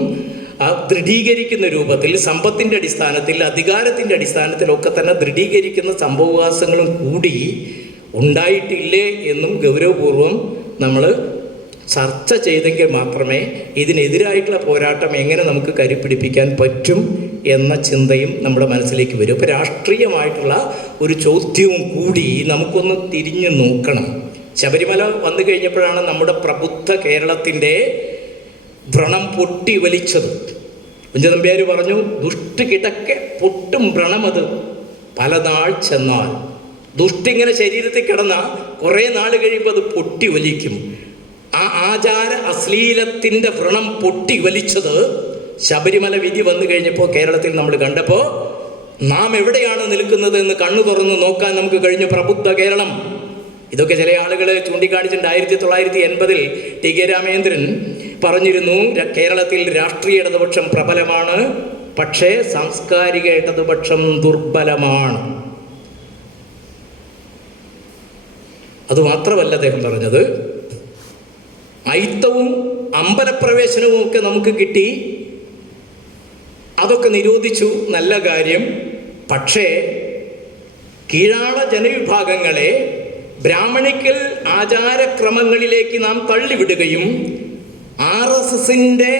ദൃഢീകരിക്കുന്ന രൂപത്തിൽ, സമ്പത്തിൻ്റെ അടിസ്ഥാനത്തിൽ, അധികാരത്തിൻ്റെ അടിസ്ഥാനത്തിലൊക്കെ തന്നെ ദൃഢീകരിക്കുന്ന സംഭവവികാസങ്ങളും കൂടി ഉണ്ടായിട്ടില്ലേ എന്നും ഗൗരവപൂർവം നമ്മൾ ചർച്ച ചെയ്തെങ്കിൽ മാത്രമേ ഇതിനെതിരായിട്ടുള്ള പോരാട്ടം എങ്ങനെ നമുക്ക് കരുപ്പിടിപ്പിക്കാൻ പറ്റും എന്ന ചിന്തയും നമ്മുടെ മനസ്സിലേക്ക് വരും. ഇപ്പോൾ രാഷ്ട്രീയമായിട്ടുള്ള ഒരു ചോദ്യവും കൂടി നമുക്കൊന്ന് തിരിഞ്ഞു നോക്കണം. ശബരിമല വന്നു കഴിഞ്ഞപ്പോഴാണ് നമ്മുടെ പ്രബുദ്ധ കേരളത്തിൻ്റെ വ്രണം പൊട്ടി വലിച്ചത്. കുഞ്ചനമ്പ്യാർ പറഞ്ഞു, ദുഷ്ടി കിടക്കെ പൊട്ടും വ്രണമത് പല നാൾ ചെന്നാൽ. ദുഷ്ടിങ്ങനെ ശരീരത്തിൽ കിടന്ന കുറേ നാൾ കഴിയുമ്പോൾ അത് പൊട്ടി വലിക്കും. ആ ആചാര അശ്ലീലത്തിൻ്റെ വ്രണം പൊട്ടി വലിച്ചത് ശബരിമല വിധി വന്നു കഴിഞ്ഞപ്പോൾ കേരളത്തിൽ നമ്മൾ കണ്ടപ്പോൾ നാം എവിടെയാണ് നിൽക്കുന്നത് എന്ന് കണ്ണു തുറന്ന് നോക്കാൻ നമുക്ക് കഴിഞ്ഞു. പ്രബുദ്ധ കേരളം. ഇതൊക്കെ ചില ആളുകൾ ചൂണ്ടിക്കാണിച്ചിട്ടുണ്ട്. 1980 ടി കെ രാമേന്ദ്രൻ പറഞ്ഞിരുന്നു, കേരളത്തിൽ രാഷ്ട്രീയ ഇടതുപക്ഷം പ്രബലമാണ്, പക്ഷേ സാംസ്കാരിക ഇടതുപക്ഷം ദുർബലമാണ്. അതുമാത്രമല്ല അദ്ദേഹം പറഞ്ഞത്, അയിത്തവും അമ്പലപ്രവേശനവും ഒക്കെ നമുക്ക് കിട്ടി, അതൊക്കെ നിരോധിച്ചു, നല്ല കാര്യം. പക്ഷേ കീഴാള ജനവിഭാഗങ്ങളെ ബ്രാഹ്മണിക്കൽ ആചാരക്രമങ്ങളിലേക്ക് നാം തള്ളിവിടുകയും RSSന്റെ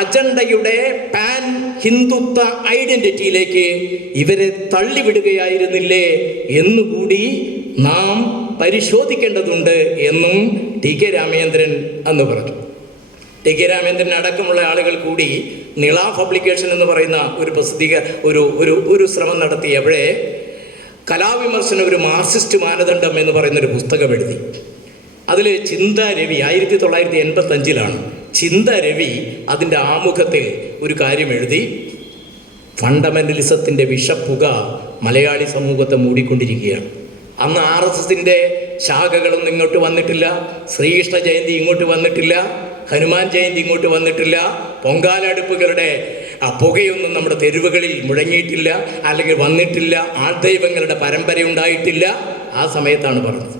അജണ്ടയുടെ പാൻ ഹിന്ദുത്വ ഐഡന്റിറ്റിയിലേക്ക് ഇവരെ തള്ളിവിടുകയായിരുന്നില്ലേ എന്നുകൂടി നാം പരിശോധിക്കേണ്ടതുണ്ട് എന്നും ടി കെ രാമേന്ദ്രൻ അന്ന് പറഞ്ഞു. ടി കെ രാമേന്ദ്രൻ അടക്കമുള്ള ആളുകൾ കൂടി നിള പബ്ലിക്കേഷൻ എന്ന് പറയുന്ന ഒരു ഒരു ശ്രമം നടത്തി. അവിടെ കലാവിമർശനം ഒരു മാർക്സിസ്റ്റ് മാനദണ്ഡം എന്ന് പറയുന്നൊരു പുസ്തകം എഴുതി. അതിൽ ചിന്ത രവി 1985 ചിന്ത രവി അതിൻ്റെ ആമുഖത്തിൽ ഒരു കാര്യം എഴുതി. ഫണ്ടമെൻ്റലിസത്തിൻ്റെ വിഷപ്പുക മലയാളി സമൂഹത്തെ മൂടിക്കൊണ്ടിരിക്കുകയാണ്. അന്ന് RSSന്റെ ശാഖകളൊന്നും ഇങ്ങോട്ട് വന്നിട്ടില്ല, ശ്രീകൃഷ്ണ ജയന്തി ഇങ്ങോട്ട് വന്നിട്ടില്ല, ഹനുമാൻ ജയന്തി ഇങ്ങോട്ട് വന്നിട്ടില്ല, പൊങ്കാല അടുപ്പുകളുടെ പുകയൊന്നും നമ്മുടെ തെരുവുകളിൽ മുഴങ്ങിയിട്ടില്ല, അല്ലെങ്കിൽ വന്നിട്ടില്ല, ആൾദൈവങ്ങളുടെ പരമ്പര ഉണ്ടായിട്ടില്ല. ആ സമയത്താണ് പറഞ്ഞത്.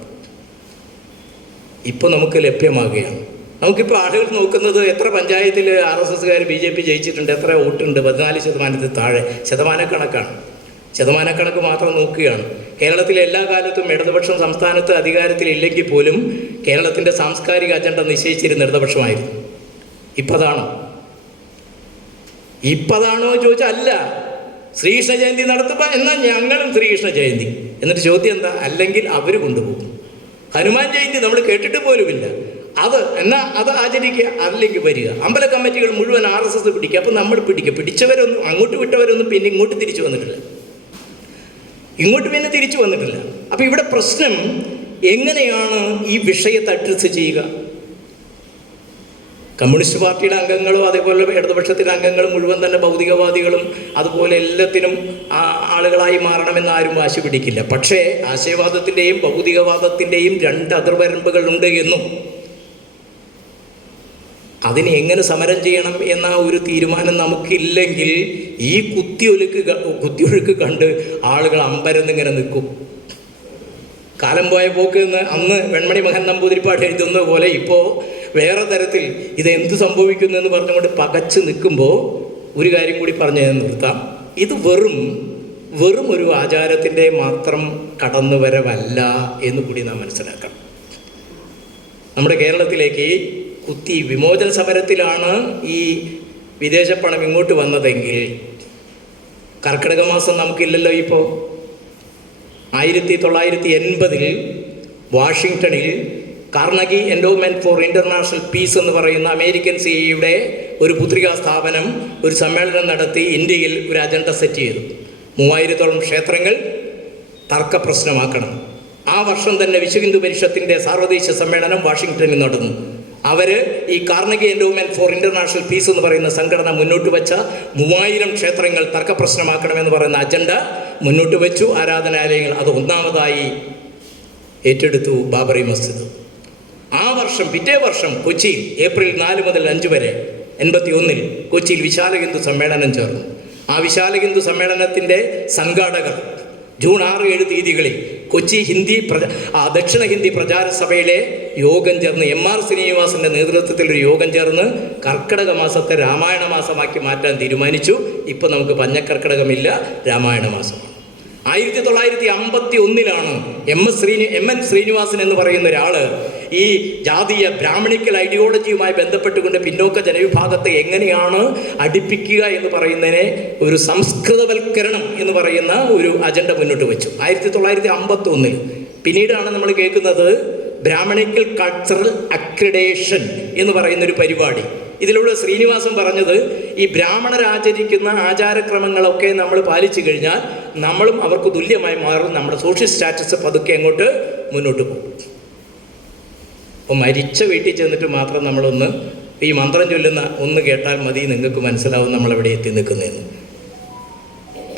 ഇപ്പോൾ നമുക്ക് ലഭ്യമാകുകയാണ്. നമുക്കിപ്പോൾ ആളുകൾ നോക്കുന്നത് എത്ര പഞ്ചായത്തിൽ RSSകാർ BJP ജയിച്ചിട്ടുണ്ട്, എത്ര വോട്ടുണ്ട്, 14% താഴെ, ശതമാനക്കണക്ക് മാത്രം നോക്കുകയാണ്. കേരളത്തിലെ എല്ലാ കാലത്തും ഇടതുപക്ഷം സംസ്ഥാനത്ത് അധികാരത്തിലില്ലെങ്കിൽ പോലും കേരളത്തിൻ്റെ സാംസ്കാരിക അജണ്ട നിശ്ചയിച്ചിരുന്ന ഇടതുപക്ഷമായിരുന്നു. ഇപ്പതാണോ ചോദിച്ചാൽ അല്ല. ശ്രീകൃഷ്ണ ജയന്തി നടത്തുമ്പോൾ എന്നാൽ ഞങ്ങളും ശ്രീകൃഷ്ണ ജയന്തി. എന്നിട്ട് ചോദ്യം എന്താ? അല്ലെങ്കിൽ അവർ കൊണ്ടുപോകും. ഹനുമാൻ ജയന്തി നമ്മൾ കേട്ടിട്ട് പോലുമില്ല. അത് ആചരിക്കുക, അല്ലെങ്കിൽ വരിക. അമ്പല കമ്മിറ്റികൾ മുഴുവൻ RSS പിടിക്കുക. അപ്പം നമ്മൾ പിടിച്ചവരൊന്നും, അങ്ങോട്ട് വിട്ടവരൊന്നും പിന്നെ ഇങ്ങോട്ട് തിരിച്ചു വന്നിട്ടില്ല. അപ്പം ഇവിടെ പ്രശ്നം എങ്ങനെയാണ് ഈ വിഷയത്തെ അഡ്രസ് ചെയ്യുക? കമ്മ്യൂണിസ്റ്റ് പാർട്ടിയുടെ അംഗങ്ങളോ അതേപോലെ ഇടതുപക്ഷത്തിലെ അംഗങ്ങളും മുഴുവൻ തന്നെ ഭൗതികവാദികളും അതുപോലെ എല്ലാത്തിനും ആളുകളായി മാറണമെന്ന് ആരും വാശി പിടിക്കില്ല. പക്ഷേ ആശയവാദത്തിൻ്റെയും ഭൗതികവാദത്തിൻ്റെയും 2 അതിർവരമ്പുകളുണ്ട് എന്നും അതിനെ എങ്ങനെ സമരം ചെയ്യണം എന്ന ഒരു തീരുമാനം നമുക്കില്ലെങ്കിൽ ഈ കുത്തിയൊഴുക്ക് കണ്ട് ആളുകൾ അമ്പരന്നിങ്ങനെ നിൽക്കും. കാലം പോയ പോക്ക് എന്ന് അന്ന് വെൺമണി മഹൻ നമ്പൂതിരിപ്പാട് എഴുതുന്ന പോലെ ഇപ്പോൾ വേറെ തരത്തിൽ ഇതെന്ത് സംഭവിക്കുന്നു എന്ന് പറഞ്ഞുകൊണ്ട് പകച്ച് നിൽക്കുമ്പോൾ ഒരു കാര്യം കൂടി പറഞ്ഞ് നിർത്താം. ഇത് വെറും ഒരു ആചാരത്തിൻ്റെ മാത്രം കടന്നുവരവല്ല എന്ന് കൂടി നാം മനസ്സിലാക്കണം. നമ്മുടെ കേരളത്തിലേക്ക് കുത്തി വിമോചന സമരത്തിലാണ് ഈ വിദേശ പണം ഇങ്ങോട്ട് വന്നതെങ്കിൽ കർക്കിടക മാസം നമുക്കില്ലല്ലോ. ഇപ്പോൾ 1980 വാഷിങ്ടണിൽ Carnegie endowment for international peace എന്ന് പറയുന്ന അമേരിക്കൻ സിഐയുടെ ഒരു പുത്രികാ സ്ഥാപനം ഒരു സമ്മേളനം നടത്തി ഇന്ത്യയിൽ ഒരു അജണ്ട സെറ്റ് ചെയ്തു. 3000-ഓളം ക്ഷേത്രങ്ങൾ തർക്ക പ്രശ്നമാക്കണം. ആ വർഷം തന്നെ വിശ്വ ഹിന്ദു പരിഷത്തിൻ്റെ സാർവദേശീയ സമ്മേളനം വാഷിങ്ടണിൽ നടന്നു. അവർ ഈ Carnegie endowment for international peace എന്ന് പറയുന്ന സംഘടന മുന്നോട്ട് വെച്ച 3000 ക്ഷേത്രങ്ങൾ തർക്ക പ്രശ്നമാക്കണമെന്ന് പറയുന്ന അജണ്ട മുന്നോട്ട് വെച്ചു. ആരാധനാലയങ്ങൾ അത് ഒന്നാമതായി ഏറ്റെടുത്തു ബാബറി മസ്ജിദ്. ആ വർഷം പിറ്റേ വർഷം കൊച്ചിയിൽ ഏപ്രിൽ 4 മുതൽ 5 വരെ 81 കൊച്ചിയിൽ വിശാല ഹിന്ദു സമ്മേളനം ചേർന്നു. ആ വിശാല ഹിന്ദു സമ്മേളനത്തിൻ്റെ സംഘാടകർ ജൂൺ 6-7 തീയതികളിൽ കൊച്ചി ദക്ഷിണ ഹിന്ദി പ്രചാര സഭയിലെ യോഗം ചേർന്ന് MR ശ്രീനിവാസൻ്റെ നേതൃത്വത്തിൽ ഒരു യോഗം ചേർന്ന് കർക്കിടക മാസത്തെ രാമായണ മാസമാക്കി മാറ്റാൻ തീരുമാനിച്ചു. ഇപ്പോൾ നമുക്ക് പഞ്ഞക്കർക്കിടകമില്ല, രാമായണ മാസം. 1951 MN ശ്രീനിവാസൻ എന്ന് പറയുന്ന ഒരാൾ ഈ ജാതീയ ബ്രാഹ്മണിക്കൽ ഐഡിയോളജിയുമായി ബന്ധപ്പെട്ടുകൊണ്ട് പിന്നോക്ക ജനവിഭാഗത്തെ എങ്ങനെയാണ് അടുപ്പിക്കുക എന്ന് പറയുന്നതിനെ ഒരു സംസ്കൃതവൽക്കരണം എന്ന് പറയുന്ന ഒരു അജണ്ട മുന്നോട്ട് വെച്ചു 1951. പിന്നീടാണ് നമ്മൾ കേൾക്കുന്നത് ബ്രാഹ്മണിക്കൽ കൾച്ചറൽ അക്രഡേഷൻ എന്ന് പറയുന്നൊരു പരിപാടി. ഇതിലൂടെ ശ്രീനിവാസൻ പറഞ്ഞത് ഈ ബ്രാഹ്മണരാചരിക്കുന്ന ആചാരക്രമങ്ങളൊക്കെ നമ്മൾ പാലിച്ചു കഴിഞ്ഞാൽ നമ്മളും അവർക്ക് തുല്യമായി മാറും, നമ്മുടെ സോഷ്യൽ സ്റ്റാറ്റസ് പതുക്കെ അങ്ങോട്ട് മുന്നോട്ട് പോകും. അപ്പോൾ മരിച്ച വീട്ടിൽ ചെന്നിട്ട് മാത്രം നമ്മളൊന്ന് ഈ മന്ത്രം ചൊല്ലുന്ന ഒന്ന് കേട്ടാൽ മതി, നിങ്ങൾക്ക് മനസ്സിലാവും നമ്മളെവിടെ എത്തി നിൽക്കുന്നതെന്ന്.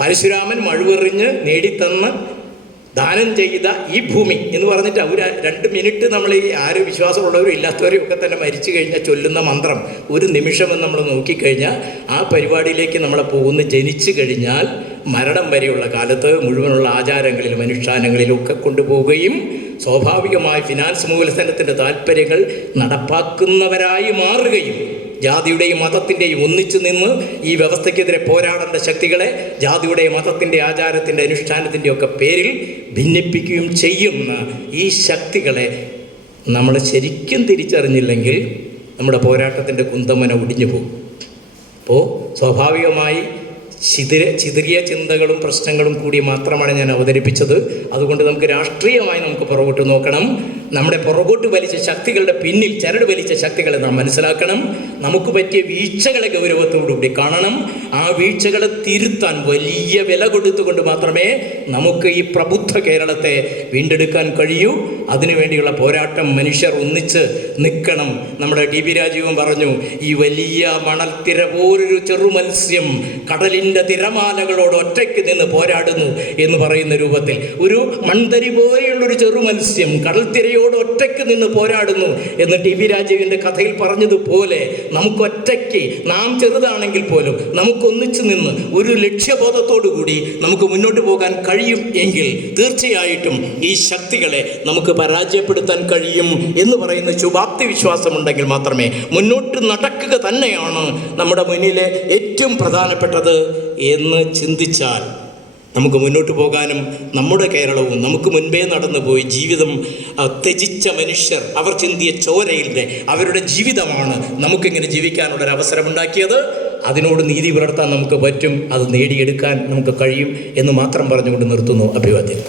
പരശുരാമൻ മഴുവെറിഞ്ഞ് നേടിത്തന്ന് ദാനം ചെയ്ത ഈ ഭൂമി എന്ന് പറഞ്ഞിട്ട് അവർ 2 മിനിറ്റ് നമ്മൾ ഈ ആരും വിശ്വാസമുള്ളവരും ഇല്ലാത്തവരും ഒക്കെ തന്നെ മരിച്ചു കഴിഞ്ഞാൽ ചൊല്ലുന്ന മന്ത്രം ഒരു നിമിഷമെന്ന് നമ്മൾ നോക്കിക്കഴിഞ്ഞാൽ ആ പരിപാടിയിലേക്ക് നമ്മളെ പോകുന്ന ജനിച്ചു കഴിഞ്ഞാൽ മരണം വരെയുള്ള കാലത്ത് മുഴുവനുള്ള ആചാരങ്ങളിലും അനുഷ്ഠാനങ്ങളിലും ഒക്കെ കൊണ്ടുപോവുകയും സ്വാഭാവികമായി ഫിനാൻസ് മൂലധനത്തിൻ്റെ താല്പര്യങ്ങൾ നടപ്പാക്കുന്നവരായി മാറുകയും ജാതിയുടെയും മതത്തിൻ്റെയും ഒന്നിച്ചു നിന്ന് ഈ വ്യവസ്ഥയ്ക്കെതിരെ പോരാടേണ്ട ശക്തികളെ ജാതിയുടെയും മതത്തിൻ്റെ ആചാരത്തിൻ്റെ അനുഷ്ഠാനത്തിൻ്റെ ഒക്കെ പേരിൽ ഭിന്നിപ്പിക്കുകയും ചെയ്യുന്ന ഈ ശക്തികളെ നമ്മൾ ശരിക്കും തിരിച്ചറിഞ്ഞില്ലെങ്കിൽ നമ്മുടെ പോരാട്ടത്തിൻ്റെ കുന്തമന ഒടിഞ്ഞു പോകും. അപ്പോൾ സ്വാഭാവികമായി ചിതറിയ ചിന്തകളും പ്രശ്നങ്ങളും കൂടി മാത്രമാണ് ഞാൻ അവതരിപ്പിച്ചത്. അതുകൊണ്ട് നമുക്ക് രാഷ്ട്രീയമായി നമുക്ക് പുറകോട്ട് നോക്കണം. നമ്മുടെ പുറകോട്ട് വലിച്ച ശക്തികളുടെ പിന്നിൽ ചരട് വലിച്ച ശക്തികളെ നാം മനസ്സിലാക്കണം. നമുക്ക് പറ്റിയ വീഴ്ചകളെ ഗൗരവത്തോടുകൂടി കാണണം. ആ വീഴ്ചകളെ തിരുത്താൻ വലിയ വില കൊടുത്തുകൊണ്ട് മാത്രമേ നമുക്ക് ഈ പ്രബുദ്ധ കേരളത്തെ വീണ്ടെടുക്കാൻ കഴിയൂ. അതിനുവേണ്ടിയുള്ള പോരാട്ടം മനുഷ്യർ ഒന്നിച്ച് നിൽക്കണം. നമ്മുടെ ടി.പി. രാജീവൻ പറഞ്ഞു, ഈ വലിയ മണൽത്തിര പോലൊരു ചെറുമത്സ്യം കടലിൻ്റെ തിരമാലകളോട് ഒറ്റയ്ക്ക് നിന്ന് പോരാടുന്നു എന്ന് പറയുന്ന രൂപത്തിൽ ഒരു മൺതരി പോലെയുള്ളൊരു ചെറുമത്സ്യം കടൽത്തിരയോട് ഒറ്റയ്ക്ക് നിന്ന് പോരാടുന്നു എന്ന് ടി.പി. രാജീവൻ്റെ കഥയിൽ പറഞ്ഞതുപോലെ നമുക്കൊറ്റയ്ക്ക്, നാം ചെറുതാണെങ്കിൽ പോലും നമുക്കൊന്നിച്ചു നിന്ന് ഒരു ലക്ഷ്യബോധത്തോടു കൂടി നമുക്ക് മുന്നോട്ട് പോകാൻ കഴിയും എങ്കിൽ തീർച്ചയായിട്ടും ഈ ശക്തികളെ നമുക്ക് പരാജയപ്പെടുത്താൻ കഴിയും എന്ന് പറയുന്ന ശുഭാപ്തി വിശ്വാസമുണ്ടെങ്കിൽ മാത്രമേ മുന്നോട്ട് നടക്കുക തന്നെയാണ് നമ്മുടെ മുന്നിലെ ഏറ്റവും പ്രധാനപ്പെട്ടത് എന്ന് ചിന്തിച്ചാൽ നമുക്ക് മുന്നോട്ട് പോകാനും നമ്മുടെ കേരളവും നമുക്ക് മുൻപേ നടന്നു പോയി ജീവിതം ത്യജിച്ച മനുഷ്യർ അവർ ചിന്തിയ ചോരയിലെ അവരുടെ ജീവിതമാണ് നമുക്കിങ്ങനെ ജീവിക്കാനുള്ളൊരവസരമുണ്ടാക്കിയത്. അതിനോട് നീതി പുലർത്താൻ നമുക്ക് പറ്റും, അത് നേടിയെടുക്കാൻ നമുക്ക് കഴിയും എന്ന് മാത്രം പറഞ്ഞുകൊണ്ട് നിർത്തുന്നു. അഭിവാദ്യം.